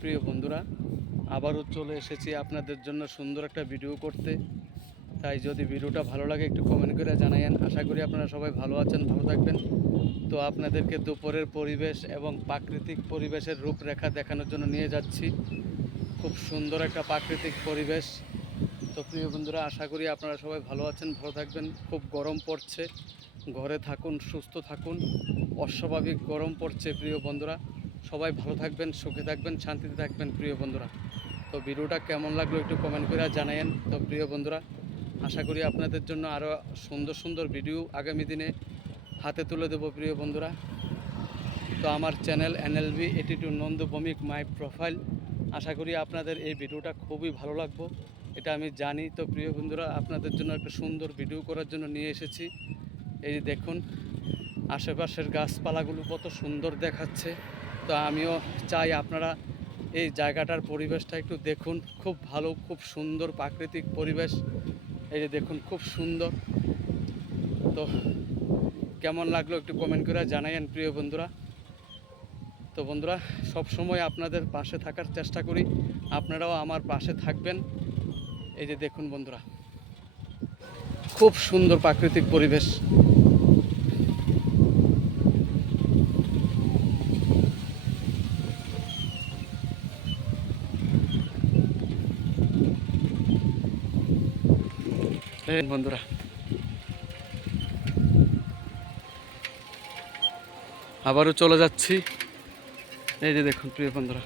প্রিয় বন্ধুরা, আবারও চলে এসেছি আপনাদের জন্য সুন্দর একটা ভিডিও করতে। তাই যদি ভিডিওটা ভালো লাগে একটু কমেন্ট করে জানায়েন। আশা করি আপনারা সবাই ভালো আছেন, ভালো থাকবেন। তো আপনাদেরকে দুপুরের পরিবেশ এবং প্রাকৃতিক পরিবেশের রূপরেখা দেখানোর জন্য নিয়ে যাচ্ছি। খুব সুন্দর একটা প্রাকৃতিক পরিবেশ। তো প্রিয় বন্ধুরা, আশা করি আপনারা সবাই ভালো আছেন, ভালো থাকবেন। খুব গরম পড়ছে, ঘরে থাকুন, সুস্থ থাকুন। অস্বাভাবিক গরম পড়ছে প্রিয় বন্ধুরা। সবাই ভালো থাকবেন, সুখে থাকবেন, শান্তিতে থাকবেন প্রিয় বন্ধুরা। তো ভিডিওটা কেমন লাগলো একটু কমেন্ট করে জানায়েন। তো প্রিয় বন্ধুরা, আশা করি আপনাদের জন্য আরও সুন্দর সুন্দর ভিডিও আগামী দিনে হাতে তুলে দেবো প্রিয় বন্ধুরা। তো আমার channel NLB 82 Nanda Bhowmik my profile. আশা করি আপনাদের এই ভিডিওটা খুবই ভালো লাগবে, এটা আমি জানি। তো প্রিয় বন্ধুরা, আপনাদের জন্য একটা সুন্দর ভিডিও করার জন্য নিয়ে এসেছি। এই যে দেখুন আশেপাশের গাছপালাগুলো কত সুন্দর দেখাচ্ছে। তো আমিও চাই আপনারা এই জায়গাটার পরিবেশটা একটু দেখুন। খুব ভালো, খুব সুন্দর প্রাকৃতিক পরিবেশ। এই যে দেখুন খুব সুন্দর। তো কেমন লাগলো একটু কমেন্ট করে জানাইন প্রিয় বন্ধুরা। তো বন্ধুরা, সব সময় আপনাদের পাশে থাকার চেষ্টা করি, আপনারাও আমার পাশে থাকবেন। এই যে দেখুন বন্ধুরা, খুব সুন্দর প্রাকৃতিক পরিবেশ। বন্ধুরা, আবারও চলে যাচ্ছি। এই যে দেখুন প্রিয় বন্ধুরা।